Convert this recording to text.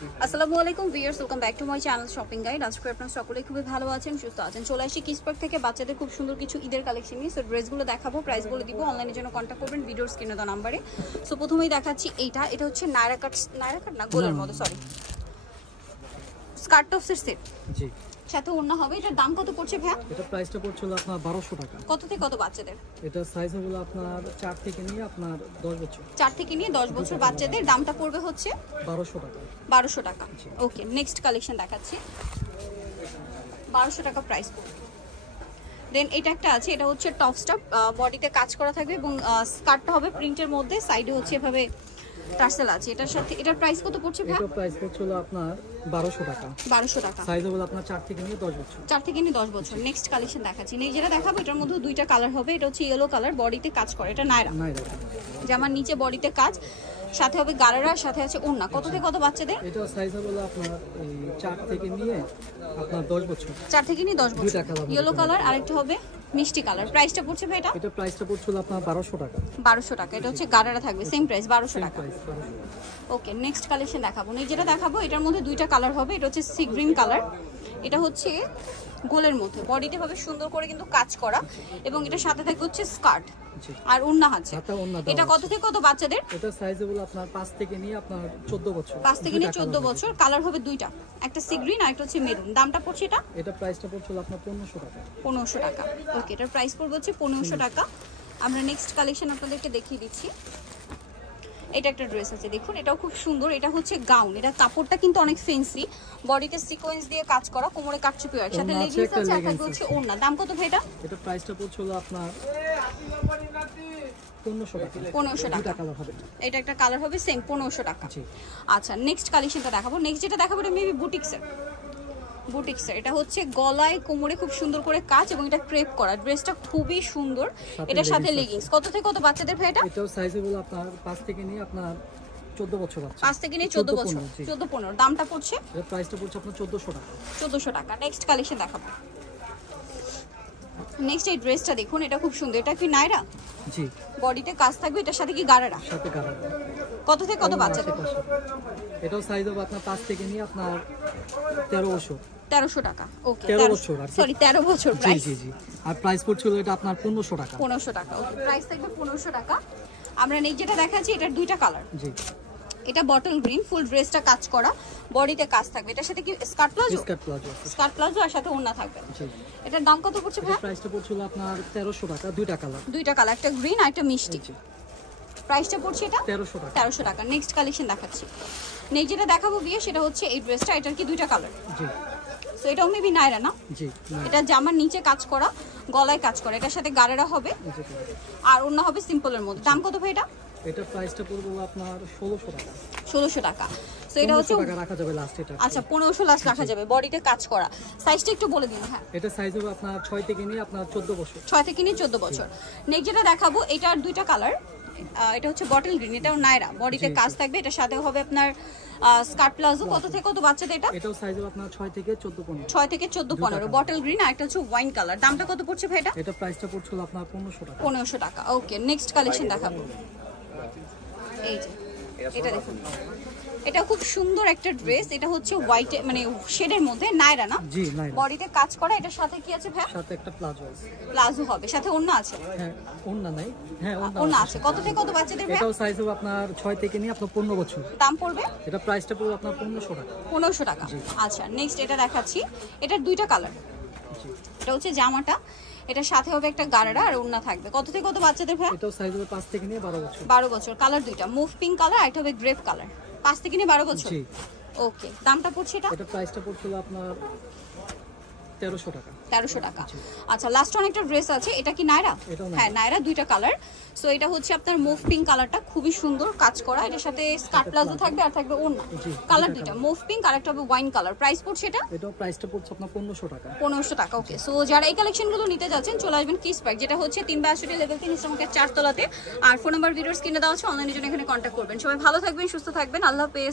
আসসালামু আলাইকুম viewers, welcome back to my channel shopping guide. আজকে আপনারা সকলেই খুবই ভালো আছেন, সুস্থ আছেন। চলে আসি কিসপার্ক থেকে বাচ্চাদের খুব সুন্দর কিছু ঈদের কালেকশন নিয়ে। সো ড্রেসগুলো দেখাবো, প্রাইস বলে দিব। অনলাইনের জন্য কন্ট্যাক্ট করবেন ভিডিওর স্ক্রিনে দেওয়া নাম্বারে। সো প্রথমেই দেখাচ্ছি এটা হচ্ছে নায়রা কাট না গোলের মতো, সরি স্কার্ট টপসের সেট। জি, সাথে ওড়না হবে। এটার দাম কত পড়ছে ভাই? এটা প্রাইসটা পড়ছে হলো আপনার 1200 টাকা। কত থেকে কত বাচ্চাদের? এটা সাইজ হলো আপনার 4 থেকে নিয়ে আপনার 10 বছর। 4 থেকে নিয়ে 10 বছর বাচ্চাদের দামটা পড়বে হচ্ছে 1200 টাকা। 1200 টাকা। ওকে, নেক্সট কালেকশন দেখাচ্ছি। 1200 টাকা প্রাইস পড়বে। দেন এটা একটা আছে, এটা হচ্ছে টপসটা বডিতে কাজ করা থাকবে এবং স্কার্টটা হবে প্রিন্টের মধ্যে, সাইডে হচ্ছে এভাবে টার্সেল আছে। এটার সাথে এটার প্রাইস কত পড়ছে ভাই? এটা প্রাইস পড়ছে হলো আপনার 1200 টাকা। 1200 টাকা। সাইজ হলো আপনার 4 থেকে নিয়ে 10 বছর। 4 থেকে নিয়ে 10 বছর। নেক্সট কালেকশন দেখাচ্ছি। নেক্সট যেটা দেখাবো এটার মধ্যে দুইটা কালার হবে। এটা হচ্ছে ইয়েলো কালার, বডিতে কাজ করে। এটা নায়রা। জামার নিচে বডিতে কাজ, সাথে হবে গারারা, সাথে আছে ওড়না। কত থেকে কত বাচ্চাদের? এটা সাইজ হলো আপনার 4 থেকে নিয়ে আপনার 10 বছর। 4 থেকে নিয়ে 10 বছর। ইয়েলো কালার, আরেকটা হবে মিষ্টি কালার। প্রাইসটা পড়ছে ভাই এটা? এটা প্রাইসটা পড়ছে হলো আপনার 1200 টাকা। 1200 টাকা। এটা হচ্ছে গারারা থাকবে, সেম প্রাইস 1200 টাকা। ওকে, নেক্সট কালেকশন দেখাবো। যেটা দেখাবো এটার মধ্যে দুইটা কালার হবে। এটা হচ্ছে সি গ্রিন কালার, এটা হচ্ছে গোলের মধ্যে, বডিতে ভাবে সুন্দর করে কিন্তু কাজ করা এবং এটার সাথে থাকবে হচ্ছে স্কার্ট আর ওড়না আছে। এটা কত থেকে কত বাচ্চাদের? এটা সাইজ হলো আপনার 5 থেকে নিয়ে আপনার 14 বছর। 5 থেকে নিয়ে 14 বছর। কালার হবে দুইটা, একটা সি গ্রিন আর একটা হচ্ছে মেরুন। দামটা পড়ছে এটা? এটা প্রাইসটা পড়ছে হলো আপনার 1500 টাকা। 1500 টাকা। ওকে, এটার প্রাইস পড়বে হচ্ছে 1500 টাকা। আমরা নেক্সট কালেকশন আপনাদেরকে দেখিয়ে দিচ্ছি। এটা একটা ড্রেস আছে, দেখুন এটাও খুব সুন্দর। এটা হচ্ছে গাউন, এটা কাপড়টা কিন্তু অনেক ফেন্সি, বডিতে সিকোয়েন্স দিয়ে কাজ করা, কোমরে কাটচুপি হয়, সাথে লেগিংস আছে, আর থাকবে হচ্ছে ওড়না। দাম কত ভাই এটা? এটা প্রাইসটা পড়ছে হলো আপনার 1500 টাকা। 1500 টাকা কালার হবে। এটা একটা কালার হবে সেম 1500 টাকা। আচ্ছা, নেক্সট কালেকশনটা দেখাবো। নেক্সট যেটা দেখাবো এটা মেবি বুটিক্সের। এটা হচ্ছে গলায় কোমরে খুব সুন্দর করে কাজ এবং এটা ক্রেপ করা। ড্রেসটা খুবই সুন্দর, এটার সাথে লেগিংস। কত থেকে কত বাচ্চাদের ভাই এটা? এটাও সাইজ হলো আপনার 5 থেকে নিয়ে আপনার 14 বছর আছে। 5 থেকে নিয়ে 14 বছর। 14-15 দামটা পড়ছে? এর প্রাইসটা পড়ছে আপনার 1400 টাকা। 1400 টাকা। নেক্সট কালেকশন দেখাবো। নেক্সট এই ড্রেসটা দেখুন, এটা খুব সুন্দর। এটা কি নায়রা? জি, বডিতে কাজ থাকবে, এটার সাথে কি গারারা? সাথে গারারা। কত থেকে কত বাচ্চাদের? এটাও সাইজ হবে আপনার 5 থেকে নিয়ে আপনার 13 বছর। 1300 টাকা। ওকে, 13 বছর, সরি 13 বছর প্রাইস। জি জি জি। আর প্রাইস পড়ছিল এটা আপনার 1500 টাকা। 1500 টাকা। ওকে, প্রাইস থাকবে 1500 টাকা। আমরা নেক্সট যেটা দেখাচ্ছি এটার দুইটা কালার। জি, এটা বটল গ্রিন, ফুল ড্রেসটা কাজ করা, বডিতে কাজ থাকবে। এটার সাথে কি স্কার্ট প্লাজো? স্কার্ট প্লাজো আর সাথে ওড়না থাকবে। জি। এটার দাম কত পড়ছে ভাই? প্রাইসটা পড়ছিল আপনার 1300 টাকা। দুইটা কালার, একটা গ্রিন আর একটা মিষ্টি। প্রাইসটা পড়ছে এটা 1300 টাকা। 1300 টাকা। নেক্সট কালেকশন দেখাচ্ছি। নেক্সট যেটা দেখাবো বিয়ে, সেটা হচ্ছে এই ড্রেসটা। এটার কি দুইটা কালার? জি। সো এটাও মেবি নায়রা না? জি। এটা জামার নিচে কাজ করা, গলায় কাজ করা, এটার সাথে গারারা হবে আর ওড়না হবে সিম্পলের মধ্যে। দাম কত ভাই এটা? এটা প্রাইসটা পড়বে আপনার 1600 টাকা। 1600 টাকা। সো এটা হচ্ছে টাকা রাখা যাবে লাস্ট। এটা আচ্ছা 1500 লাস্ট রাখা যাবে, বডিতে কাজ করা। সাইজটা একটু বলে দিন। হ্যাঁ, এটা সাইজ হবে আপনার 6 থেকে নিয়ে আপনার 14 বছর। 6 থেকে নিয়ে 14 বছর। নেক্সট যেটা দেখাবো এটার দুইটা কালার। এটা হচ্ছে বটল গ্রিন, এটাও নায়রা, বডিতে কাজ থাকবে, এটার সাথে হবে আপনার স্কার্ট প্লাজো। কত থেকে কত বাচ্চাদের এটা? এটাও সাইজ হবে আপনার 6 থেকে 14-15। 6 থেকে 14-15। বটল গ্রিন আর একটা হচ্ছে ওয়াইন কালার। দামটা কত পড়ছে ভাই এটা? এটা প্রাইসটা পড়ছিল আপনার 1500 টাকা। 1500 টাকা। ওকে, নেক্সট কালেকশন দেখাবো। এই যে এটা দেখুন, এটা খুব সুন্দর একটা ড্রেস। এটা হচ্ছে হোয়াইট মানে শেডের মধ্যে, নায়রা না? জি, নায়রা। বডিতে কাজ করা, এটার সাথে কি আছে ভাই? সাথে একটা প্লাজো আছে। প্লাজো হবে, সাথে ওড়না আছে। হ্যাঁ, ওড়না নাই। হ্যাঁ, ওড়না আছে। কত থেকে কত বাচ্চাদের ভাই? এটাও সাইজ হবে আপনার 6 থেকে নিয়ে আপনার 15 বছর। দাম পড়বে? এটা প্রাইসটা পড়বে আপনার 1500 টাকা। 1500 টাকা। আচ্ছা, নেক্সট এটা দেখাচ্ছি। এটার দুইটা কালার। এটা হচ্ছে জামাটা, এটার সাথে হবে একটা গারারা আর ওড়না থাকবে। কত থেকে কত বাচ্চাদের ভাই? এটাও সাইজ হবে 5 থেকে নিয়ে 12 বছর। 12 বছর। কালার দুইটা, মুভ পিঙ্ক কালার আর একটা হবে গ্রেপ কালার। 5 থেকে নিয়ে 12 বছর। জি। ওকে, দামটা পড়ছে এটা? এটা প্রাইসটা পড়ছিল আপনার 1300 টাকা। 1300 টাকা। আচ্ছা, লাস্ট অন একটা ড্রেস আছে। এটা কি নায়রা? হ্যাঁ, নায়রা, দুইটা কালার। সো এটা হচ্ছে আপনার মুভ পিঙ্ক কালারটা, খুবই সুন্দর কাজ করা, এটার সাথে স্কার্ট প্লাজো থাকবে আর থাকবে ওড়না। কালার দুইটা, মুভ পিঙ্ক আর একটা হবে ওয়াইন কালার। প্রাইস পড়ছে এটা? এটাও প্রাইসটা পড়ছে আপনার 1500 টাকা। 1500 টাকা। ওকে, সো যারা এই কালেকশনগুলো নিতে যাচ্ছেন চলে আসবেন কিসপার্ক, যেটা হচ্ছে 3/62 লেভেল 3 ইসলামকের 4 তলাতে। আর ফোন নাম্বার ভিডিওর স্ক্রিনে দেওয়া আছে, অনলাইনের জন্য এখানে কন্ট্যাক্ট করবেন। সবাই ভালো থাকবেন, সুস্থ থাকবেন। আল্লাহ হাফেজ।